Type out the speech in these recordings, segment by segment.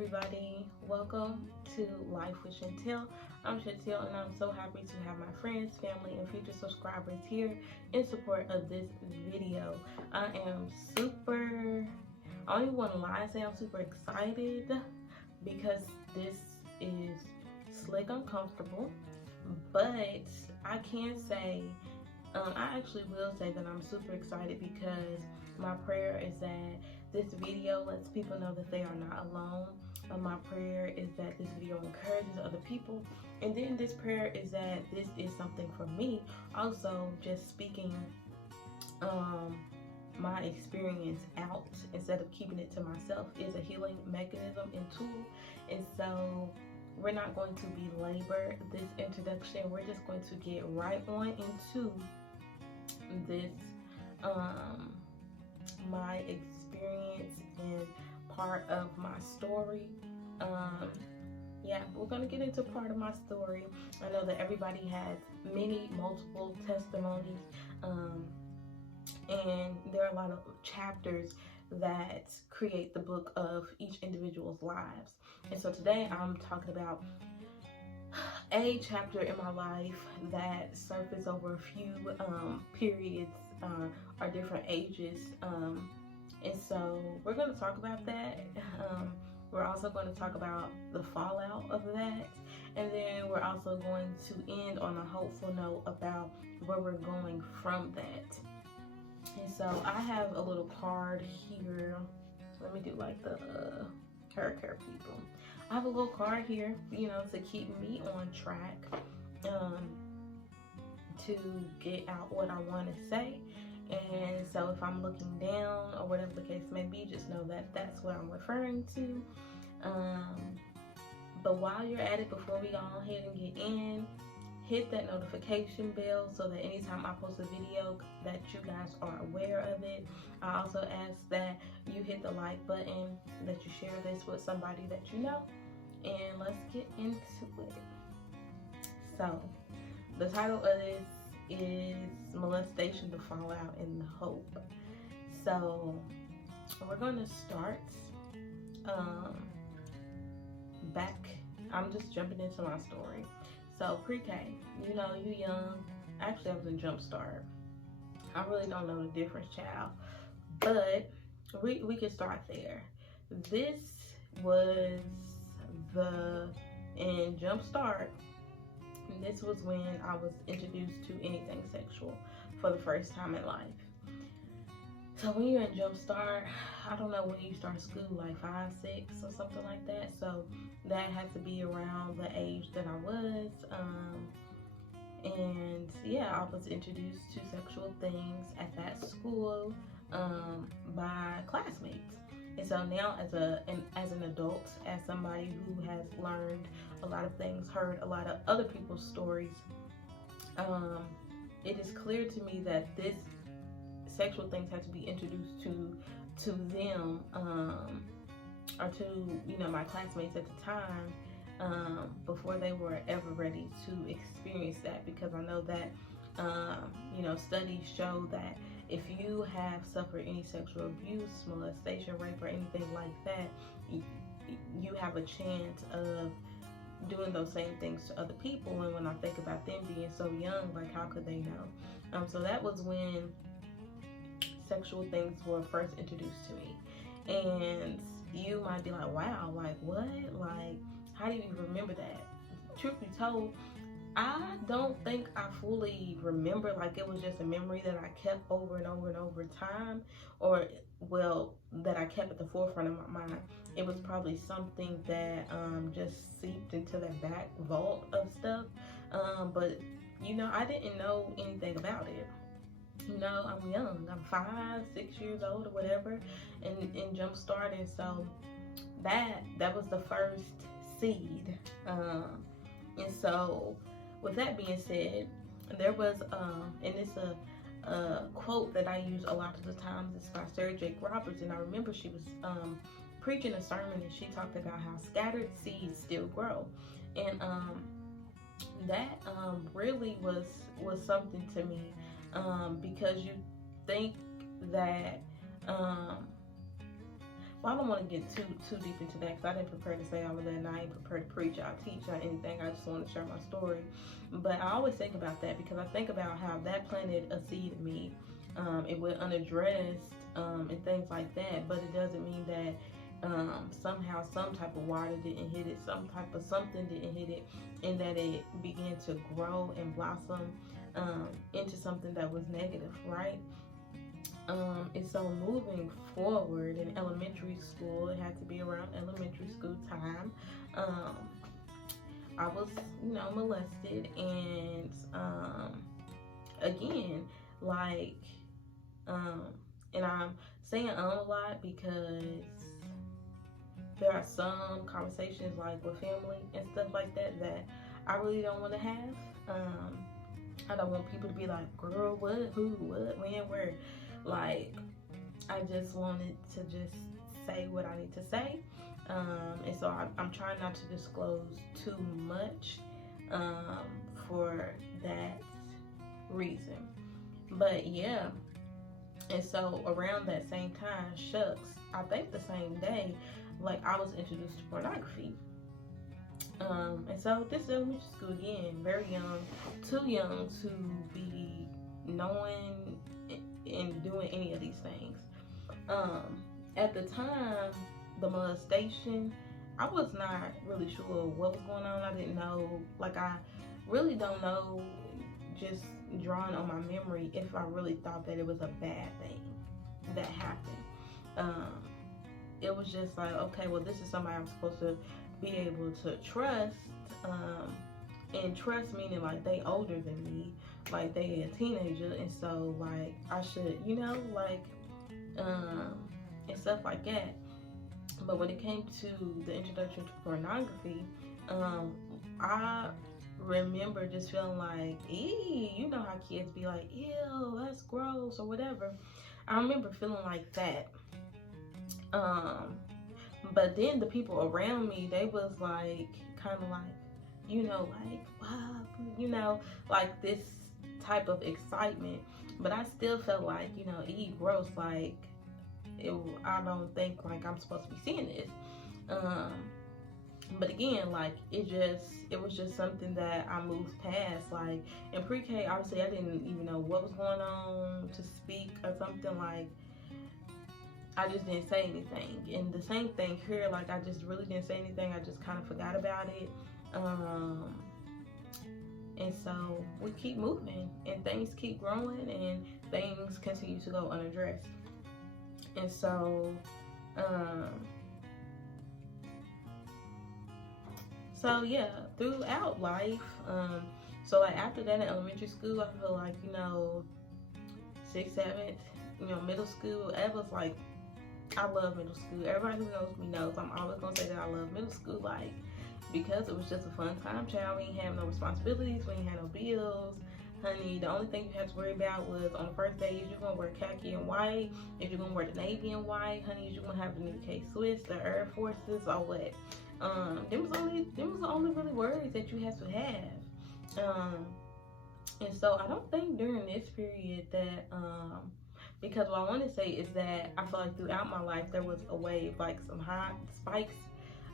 everybody. Welcome to Life with Shantel. I'm Shantel and I'm so happy to have my friends, family, and future subscribers here in support of this video. I don't even want to lie and say I'm super excited because this is slick uncomfortable, but I can say, I actually will say that I'm super excited because my prayer is that this video lets people know that they are not alone. My prayer is that this video encourages other people. And then this prayer is that this is something for me. Also, just speaking my experience out instead of keeping it to myself is a healing mechanism and tool. And so we're not going to belabor this introduction. We're just going to get right on into this my experience and part of my story. Yeah, we're gonna get into part of my story. I know that everybody has multiple testimonies, and there are a lot of chapters that create the book of each individual's lives. And so today I'm talking about a chapter in my life that surfaced over a few periods or different ages, and so we're going to talk about that. We're also going to talk about the fallout of that, and then we're also going to end on a hopeful note about where we're going from that. And so I have a little card here. Let me do like the hair care people. I have a little card here, to keep me on track, to get out what I want to say. And so if I'm looking down or whatever the case may be, just know that that's what I'm referring to. But while you're at it, before we go ahead and get in, hit that notification bell so that anytime I post a video that you guys are aware of it. I also ask that you hit the like button, that you share this with somebody that you know, and let's get into it. So the title of this is Molestation, the Fallout, and the Hope. So we're going to start back. I'm just jumping into my story. So pre-K, you young. Actually, I was in jumpstart. I really don't know the difference, child, but we can start there. This was in jumpstart. This was when I was introduced to anything sexual for the first time in life. So when you're in jumpstart, I don't know when you start school, like 5, 6 or something like that. So that had to be around the age that I was. And yeah, I was introduced to sexual things at that school by classmates. And so now as an adult, as somebody who has learned a lot of things, heard a lot of other people's stories, it is clear to me that this sexual things have to be introduced to them, or to my classmates at the time, before they were ever ready to experience that. Because I know that studies show that if you have suffered any sexual abuse, molestation, rape, or anything like that, you have a chance of doing those same things to other people. And when I think about them being so young, like, how could they know? So that was when sexual things were first introduced to me. And you might be like, wow, like what? Like, how do you even remember that? Truth be told, I don't think I fully remember. Like, it was just a memory that I kept over and over and over time, or that I kept at the forefront of my mind. It was probably something that just seeped into the back vault of stuff, but I didn't know anything about it. I'm young. I'm 5, 6 years old or whatever, and in jumpstart. And so that was the first seed. And so with that being said, there was and it's a quote that I use a lot of the times. It's by Sarah Jake Roberts, and I remember she was preaching a sermon, and she talked about how scattered seeds still grow. And that really was something to me, because you think that Well, I don't want to get too deep into that because I didn't prepare to say all of that, and I ain't prepared to preach or teach or anything. I just want to share my story. But I always think about that because I think about how that planted a seed in me. It went unaddressed and things like that, but it doesn't mean that somehow some type of water didn't hit it, some type of something didn't hit it, and that it began to grow and blossom into something that was negative, right? And so moving forward in elementary school, it had to be around elementary school time. I was, molested, and again, like, and I'm saying a lot because there are some conversations like with family and stuff like that that I really don't want to have. I don't want people to be like, girl, what, who, what, when, where. Like, I just wanted to just say what I need to say. And so I'm trying not to disclose too much for that reason. But yeah, and so around that same time, I think the same day, like, I was introduced to pornography. And so this is elementary school again, very young, too young to be knowing and doing any of these things. At the time, the molestation, I was not really sure what was going on. I didn't know, like, I really don't know, just drawing on my memory, if I really thought that it was a bad thing that happened. It was just like, okay, well, this is somebody I'm supposed to be able to trust, and trust meaning like they older than me, like they a teenager, and so like I should, like, and stuff like that. But when it came to the introduction to pornography, I remember just feeling like, you know how kids be like, ew, that's gross or whatever. I remember feeling like that. But then the people around me, they was like, kind of like, like, wow, like this type of excitement. But I still felt like, gross, like, I don't think like I'm supposed to be seeing this. But again, like, it was just something that I moved past. Like in pre-K, obviously I didn't even know what was going on to speak or something. Like, I just didn't say anything. And the same thing here, like, I just really didn't say anything. I just kind of forgot about it. And so we keep moving, and things keep growing, and things continue to go unaddressed. And so, yeah, throughout life, so like after that in elementary school, I feel like, 6th, 7th, middle school, it was like, I love middle school. Everybody who knows me knows I'm always gonna say that I love middle school, like, because it was just a fun time, child. We ain't have no responsibilities, we ain't have no bills, honey. The only thing you had to worry about was on the first day, is you're gonna wear khaki and white, if you're gonna wear the navy and white, honey, is you gonna have the new K-Swiss, the Air Forces, or what. Them was the only really worries that you had to have. And so I don't think during this period that because what I want to say is that I feel like throughout my life there was a wave, like some high spikes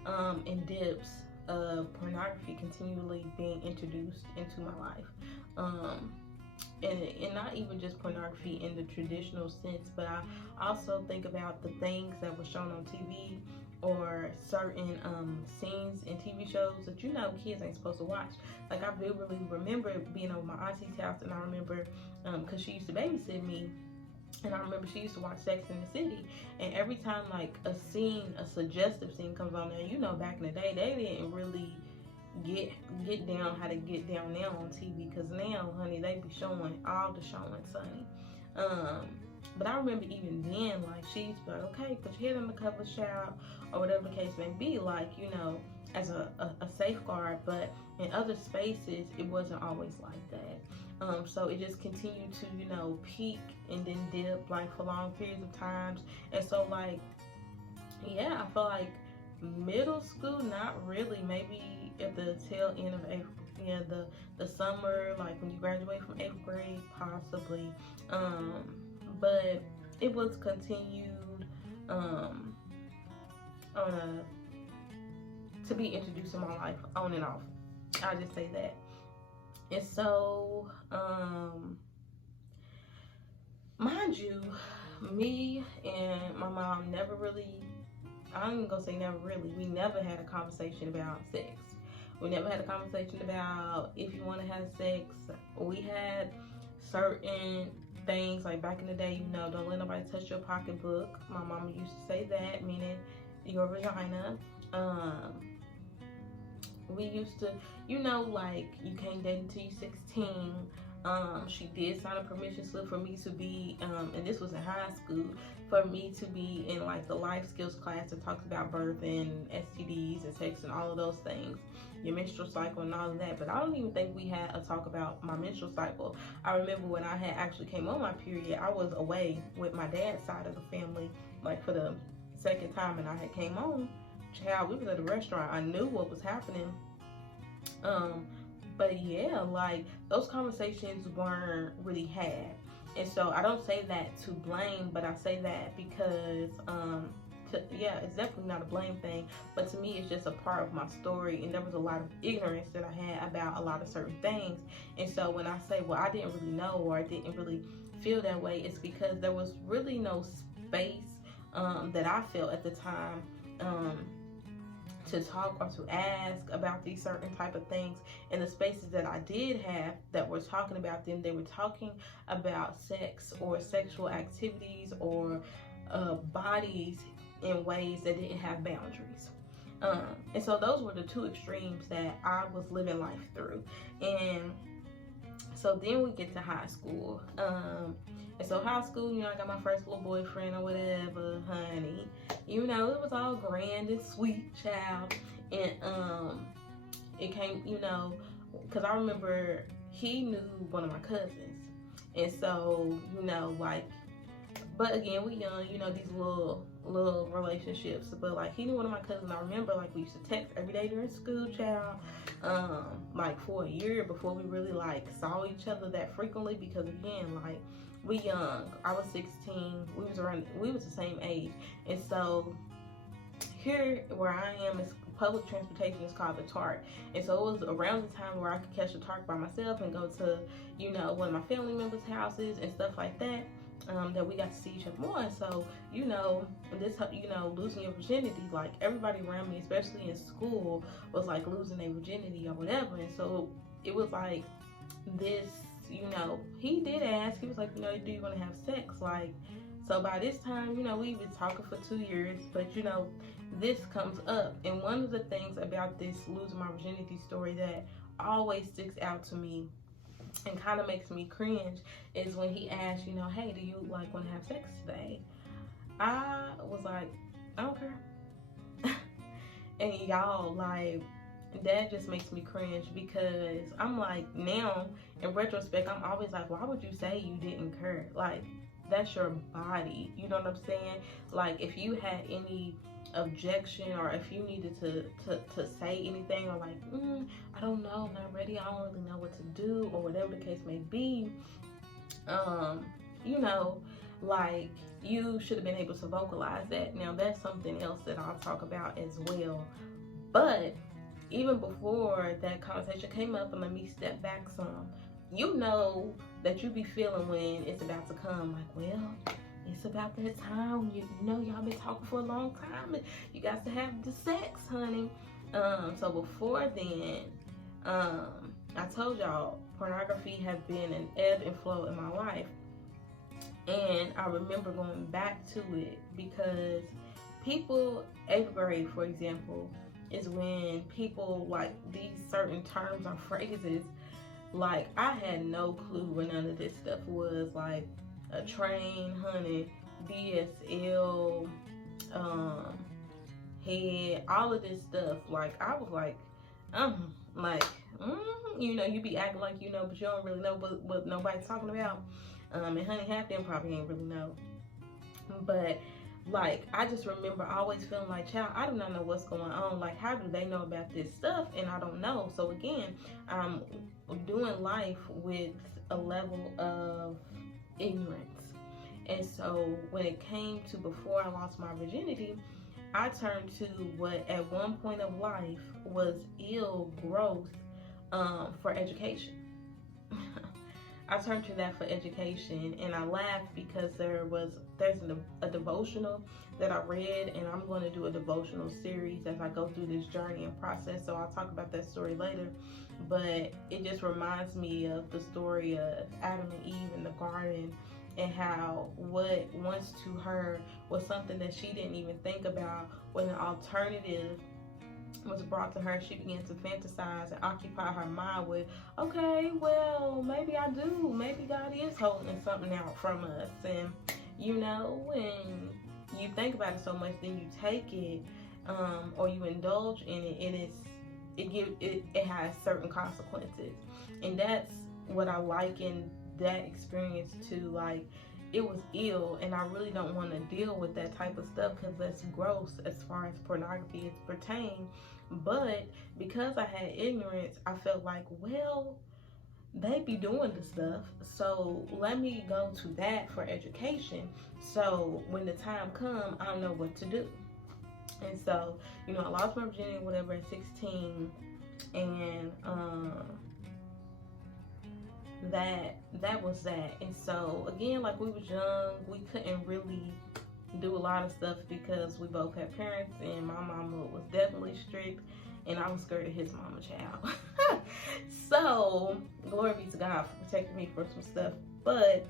and dips of pornography continually being introduced into my life. And not even just pornography in the traditional sense, but I also think about the things that were shown on TV or certain scenes in TV shows that kids ain't supposed to watch. Like, I vividly remember being over my auntie's house, and I remember because she used to babysit me, and I remember she used to watch Sex in the City, and every time like a suggestive scene comes on there, back in the day they didn't really get down how to get down now on TV, because now, honey, they be showing all the showings, honey. But I remember even then, like, she used to be like, okay, put your head on the cover, child, or whatever the case may be, like, as a safeguard. But in other spaces, it wasn't always like that. So it just continued to, peak and then dip, like, for long periods of times. And so, like, yeah, I feel like middle school, not really, maybe at the tail end of April, the summer, like when you graduate from 8th grade, possibly. But it was continued to be introduced in my life on and off. I'll just say that. And so, mind you, me and my mom never really, I'm even gonna say never really, we never had a conversation about sex. We never had a conversation about if you want to have sex. We had certain things, like back in the day, don't let nobody touch your pocketbook. My mama used to say that, meaning your vagina. We used to, like, you can't date until you're 16. She did sign a permission slip for me to be, and this was in high school, for me to be in like the life skills class that talks about birth and STDs and sex and all of those things, your menstrual cycle and all of that. But I don't even think we had a talk about my menstrual cycle. I remember when I had actually came on my period, I was away with my dad's side of the family, like for the second time, and I had came on. Child, we was at a restaurant. I knew what was happening. But yeah, like, those conversations weren't really had. And so I don't say that to blame, but I say that because, it's definitely not a blame thing, but to me, it's just a part of my story. And there was a lot of ignorance that I had about a lot of certain things. And so when I say, well, I didn't really know, or I didn't really feel that way, it's because there was really no space that I felt at the time to talk or to ask about these certain type of things. And the spaces that I did have that were talking about them, they were talking about sex or sexual activities or bodies in ways that didn't have boundaries. And so those were the two extremes that I was living life through. And so then we get to high school. And so high school, I got my first little boyfriend or whatever, honey. It was all grand and sweet, child. And it came, because I remember he knew one of my cousins. And so, like, but again, we young, these little relationships. But like, he knew one of my cousins. I remember, like, we used to text every day during school, child. Like for a year before we really like saw each other that frequently, because again, like, we young. I was 16. We was the same age. And so here where I am is public transportation is called the TART. And so it was around the time where I could catch a TART by myself and go to, one of my family members' houses and stuff like that. That we got to see each other more. And so, this, losing your virginity, like, everybody around me, especially in school, was like losing their virginity or whatever. And so it was like this, he did ask, he was like, do you want to have sex? Like, so by this time, we've been talking for 2 years, but this comes up. And one of the things about this losing my virginity story that always sticks out to me and kind of makes me cringe is when he asked, hey, do you like want to have sex today? I was like, I don't care. And y'all, like, that just makes me cringe, because I'm like, now in retrospect, I'm always like, why would you say you didn't care? Like, that's your body, you know what I'm saying? Like, if you had any objection, or if you needed to say anything, or like, I don't know, I'm not ready, I don't really know what to do, or whatever the case may be, like, you should have been able to vocalize that. Now, that's something else that I'll talk about as well. But even before that conversation came up, and let me step back some, that you be feeling when it's about to come, like, well, it's about that time. Y'all been talking for a long time, and you got to have the sex, honey. So before then, I told y'all pornography had been an ebb and flow in my life. And I remember going back to it because people, 8th grade, for example, is when people like these certain terms or phrases. Like, I had no clue what none of this stuff was. Like, a train, honey, DSL, head, all of this stuff. Like, I was like, you be acting like but you don't really know what nobody's talking about. And honey, half them probably ain't really know. But like, I just remember always feeling like, child, I do not know what's going on. Like, how do they know about this stuff? And I don't know. So again, I'm doing life with a level of ignorance. And so when it came to before I lost my virginity, I turned to what at one point of life was ill growth for education. I turned to that for education, and I laughed because there's a devotional that I read, and I'm going to do a devotional series as I go through this journey and process. So I'll talk about that story later, but it just reminds me of the story of Adam and Eve in the garden, and how what once to her was something that she didn't even think about, when an alternative was brought to her, she began to fantasize and occupy her mind with, okay, well, maybe I do. Maybe God is holding something out from us. And, when you think about it so much, then you take it, or you indulge in it, it has certain consequences. And that's what I liken that experience to. Like, it was ill, and I really don't want to deal with that type of stuff because that's gross as far as pornography is pertained. But because I had ignorance, I felt like, well, they be doing the stuff, so let me go to that for education, so when the time comes, I know what to do. And so, I lost my virginity whatever at 16, and that was that. And so again, like, we was young, we couldn't really do a lot of stuff because we both had parents, and my mama was definitely strict, and I was scared of his mama, child. So glory be to God for protecting me from some stuff. But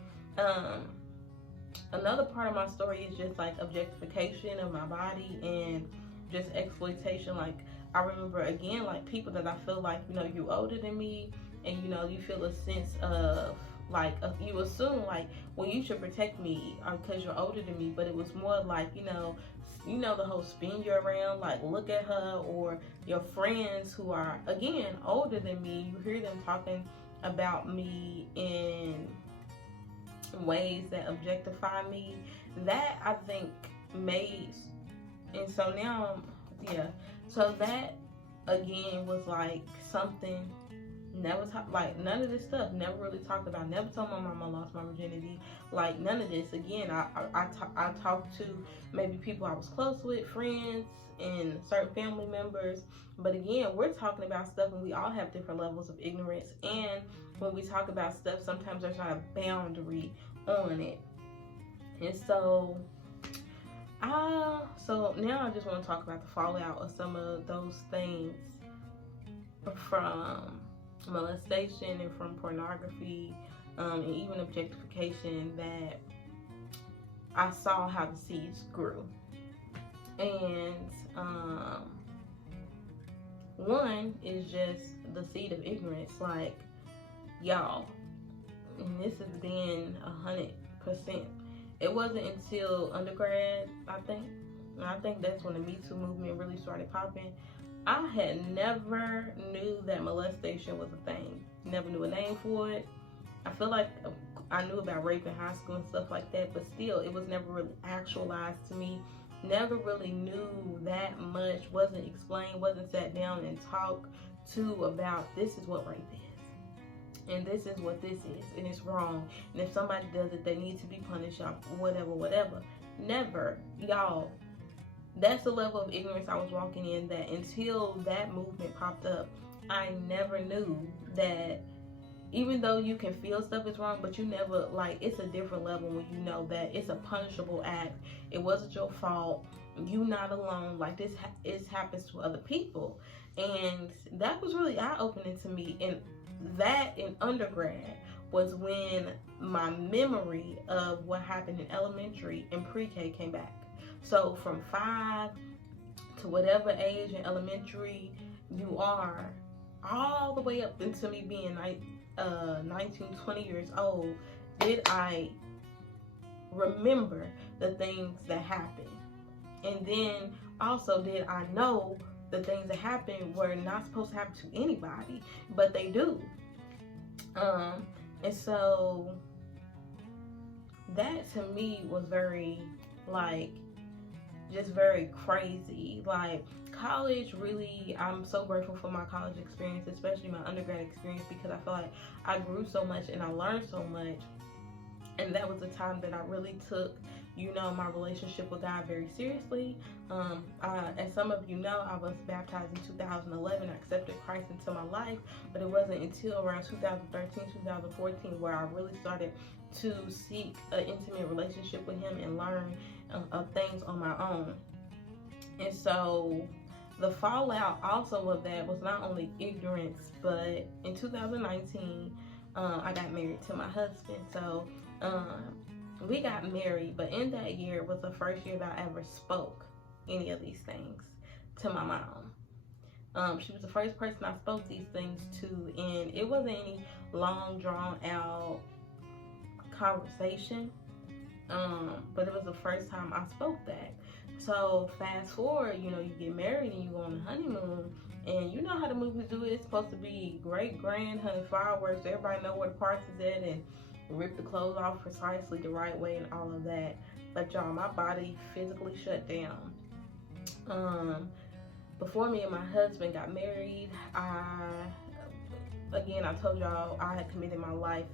another part of my story is just like objectification of my body and just exploitation. Like, I remember, again, like, people that I feel like, you older than me, and you feel a sense of like, you assume like, well, you should protect me because you're older than me. But it was more like, the whole spin you around, like, look at her, or your friends who are, again, older than me, you hear them talking about me in ways that objectify me. That, I think, made, and so now, yeah, so that again was like something never talked, like, none of this stuff never really talked about. Never told my mom I lost my virginity, like, none of this. Again, I talked to maybe people I was close with, friends and certain family members, but again, we're talking about stuff, and we all have different levels of ignorance. And when we talk about stuff, sometimes there's not a boundary on it. And so now I just want to talk about the fallout of some of those things from molestation and from pornography, and even objectification, that I saw how the seeds grew. And one is just the seed of ignorance. Like, y'all, and this has been 100%. It wasn't until undergrad, I think that's when the Me Too movement really started popping. I had never knew that molestation was a thing. Never knew a name for it. I feel like I knew about rape in high school and stuff like that, but still, it was never really actualized to me. Never really knew that much. Wasn't explained, wasn't sat down and talked to about, this is what rape is, and this is what this is, and it's wrong, and if somebody does it, they need to be punished, or whatever. Never, y'all. That's the level of ignorance I was walking in, that until that movement popped up, I never knew that even though you can feel stuff is wrong, but you never, like, it's a different level when you know that it's a punishable act. It wasn't your fault. You not alone. Like, this happens to other people. And that was really eye-opening to me. And that in undergrad was when my memory of what happened in elementary and pre-K came back. So from 5 to whatever age in elementary you are, all the way up into me being 19, 20 years old, did I remember the things that happened. And then also, did I know the things that happened were not supposed to happen to anybody, but they do. And so that to me was very, like, just very crazy. Like, college, really, I'm so grateful for my college experience, especially my undergrad experience, because I feel like I grew so much and I learned so much. And that was the time that I really took my relationship with God very seriously. As some of you know, I was baptized in 2011. I accepted Christ into my life, but it wasn't until around 2013, 2014 where I really started to seek an intimate relationship with Him and learn of things on my own. And so the fallout also of that was not only ignorance, but in 2019, I got married to my husband. So we got married, but in that year was the first year that I ever spoke any of these things to my mom. She was the first person I spoke these things to, and it wasn't any long drawn out conversation, but it was the first time I spoke that. So fast forward, you get married and you go on the honeymoon, and you know how the movies do it. It's supposed to be great, grand, honey, fireworks. Everybody know where the party is at, and rip the clothes off precisely the right way and all of that. But y'all, my body physically shut down. Before me and my husband got married, I told y'all I had committed my life,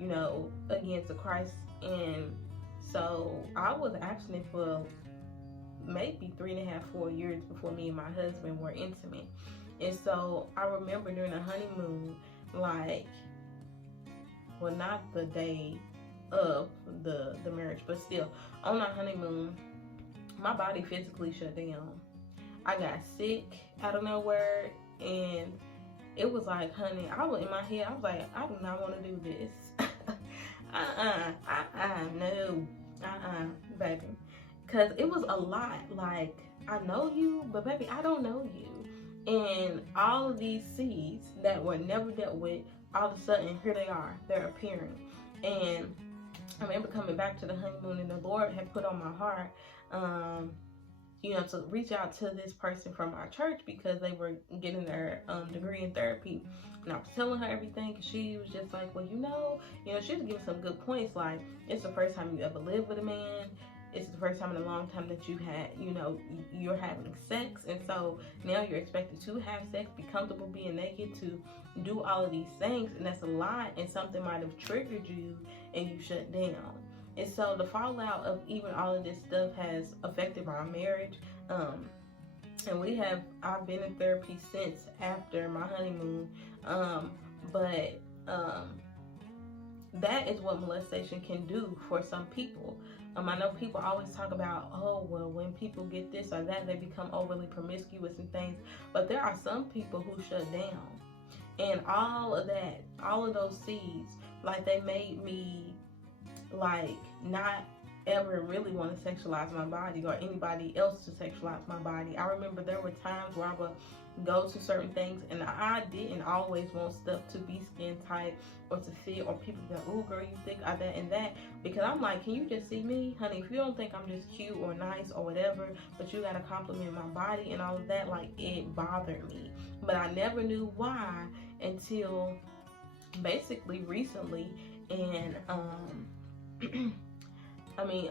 again to Christ. And so I was abstinent for maybe 3.5, 4 years before me and my husband were intimate. And so I remember during the honeymoon, not the day of the marriage, but still on our honeymoon, my body physically shut down. I got sick out of nowhere, and it was like, honey, in my head, I was like, I do not want to do this. No, baby. Because it was a lot. Like, I know you, but baby, I don't know you. And all of these seeds that were never dealt with, all of a sudden, here they are. They're appearing. And I remember coming back to the honeymoon, and the Lord had put on my heart, to reach out to this person from our church because they were getting their degree in therapy. And I was telling her everything, and she was just like, well, she was giving some good points. Like, it's the first time you ever lived with a man. It's the first time in a long time that you had, you're having sex. And so now you're expected to have sex, be comfortable being naked, to do all of these things. And that's a lot. And something might have triggered you and you shut down. And so the fallout of even all of this stuff has affected my marriage. And I've been in therapy since after my honeymoon. But that is what molestation can do for some people. I know people always talk about, oh, well, when people get this or that, they become overly promiscuous and things. But there are some people who shut down. And all of those seeds, they made me, not ever really want to sexualize my body or anybody else to sexualize my body. I remember there were times where I would go to certain things, and I didn't always want stuff to be skin tight or to fit, or people go, oh girl, you think of that and that, because I'm like, can you just see me, honey? If you don't think I'm just cute or nice or whatever, but you gotta compliment my body and all of that, it bothered me. But I never knew why until basically recently. And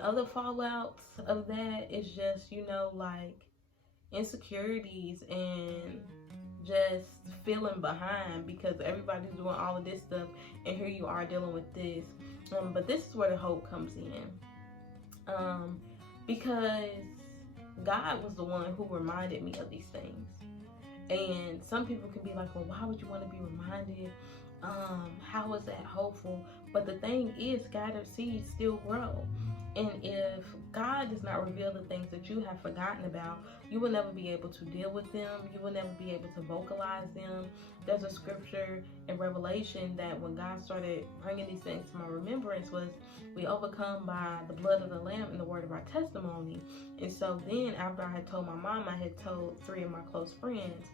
other fallouts of that is just, insecurities and just feeling behind because everybody's doing all of this stuff, and here you are dealing with this. But this is where the hope comes in, because God was the one who reminded me of these things. And some people can be like, well, why would you want to be reminded? How is that hopeful? But the thing is, scattered seeds still grow. And if God does not reveal the things that you have forgotten about, you will never be able to deal with them. You will never be able to vocalize them. There's a scripture in Revelation that when God started bringing these things to my remembrance was, we overcome by the blood of the Lamb and the word of our testimony. And so then after I had told my mom, I had told 3 of my close friends.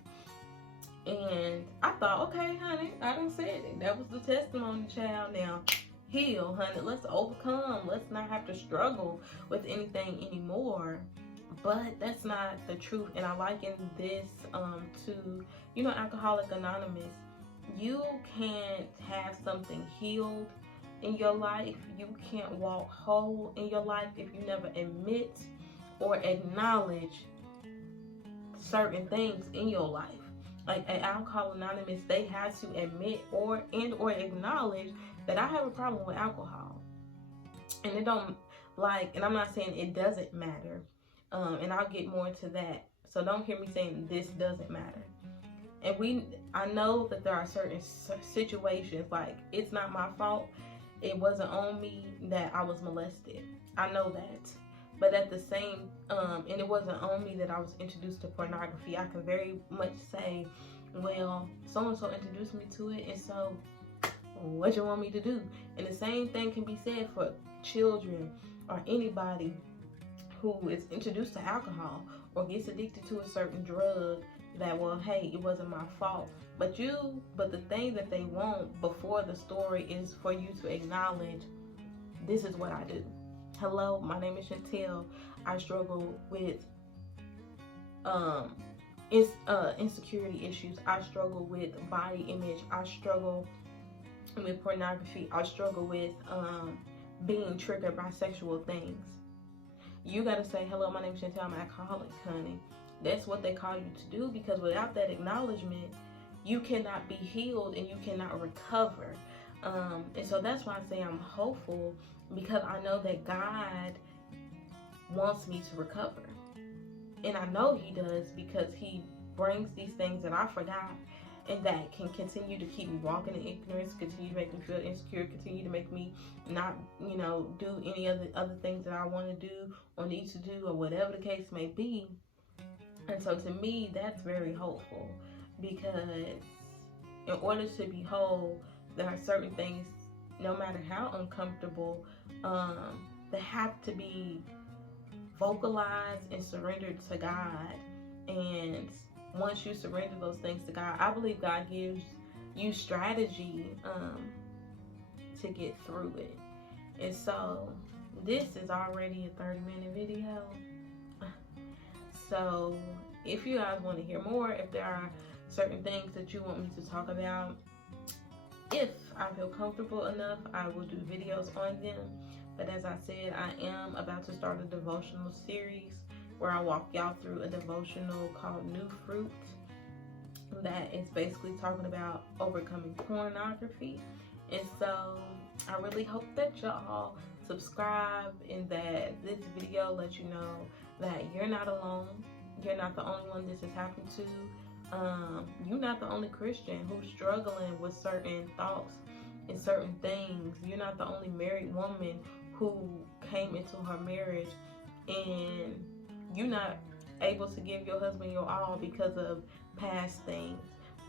And I thought, okay, honey, I done said it. That was the testimony, child. Now, heal, honey. Let's overcome. Let's not have to struggle with anything anymore. But that's not the truth. And I liken this to, Alcoholics Anonymous. You can't have something healed in your life. You can't walk whole in your life if you never admit or acknowledge certain things in your life. Like at Alcoholics Anonymous, they have to admit or acknowledge that I have a problem with alcohol. And it don't, Like, and I'm not saying it doesn't matter, and I'll get more into that. So don't hear me saying this doesn't matter. And I know that there are certain situations, like, it's not my fault. It wasn't on me that I was molested. I know that. But at the same, and it wasn't on me that I was introduced to pornography. I can very much say, well, so-and-so introduced me to it, and so what you want me to do? And the same thing can be said for children or anybody who is introduced to alcohol or gets addicted to a certain drug. That, well, hey, it wasn't my fault. But the thing that they want before the story is for you to acknowledge, this is what I do. Hello, my name is Shantel. I struggle with insecurity issues. I struggle with body image. I struggle with pornography. I struggle with being triggered by sexual things. You gotta say, hello, my name is Shantel. I'm an alcoholic, honey. That's what they call you to do, because without that acknowledgement, you cannot be healed and you cannot recover. And so that's why I say I'm hopeful, because I know that God wants me to recover. And I know He does, because He brings these things that I forgot and that can continue to keep me walking in ignorance, continue to make me feel insecure, continue to make me not, do any other things that I want to do or need to do, or whatever the case may be. And so to me, that's very hopeful, because in order to be whole, there are certain things, no matter how uncomfortable, that have to be vocalized and surrendered to God. And once you surrender those things to God, I believe God gives you strategy to get through it. And so this is already a 30-minute video. So if you guys want to hear more, if there are certain things that you want me to talk about, if I feel comfortable enough, I will do videos on them. But as I said, I am about to start a devotional series where I walk y'all through a devotional called New Fruit, that is basically talking about overcoming pornography. And so I really hope that y'all subscribe, and that this video lets you know that you're not alone. You're not the only one this has happened to. You're not the only Christian who's struggling with certain thoughts and certain things. You're not the only married woman who came into her marriage and you're not able to give your husband your all because of past things.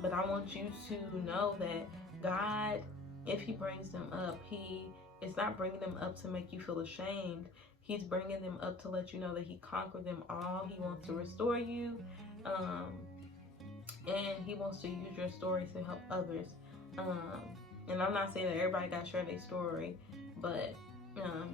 But I want you to know that God, if He brings them up, He is not bringing them up to make you feel ashamed. He's bringing them up to let you know that He conquered them all. He wants to restore you, and He wants to use your story to help others. And I'm not saying that everybody got to share their story, but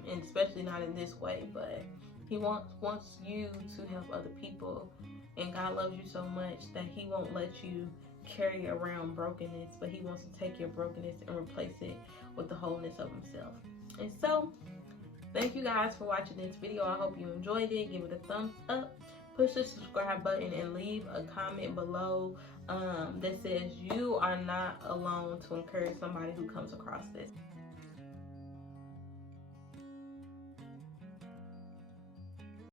and especially not in this way. But He wants you to help other people, and God loves you so much that He won't let you carry around brokenness, but He wants to take your brokenness and replace it with the wholeness of Himself. And so, thank you guys for watching this video. I hope you enjoyed it. Give it a thumbs up, push the subscribe button, and leave a comment below that says you are not alone, to encourage somebody who comes across this.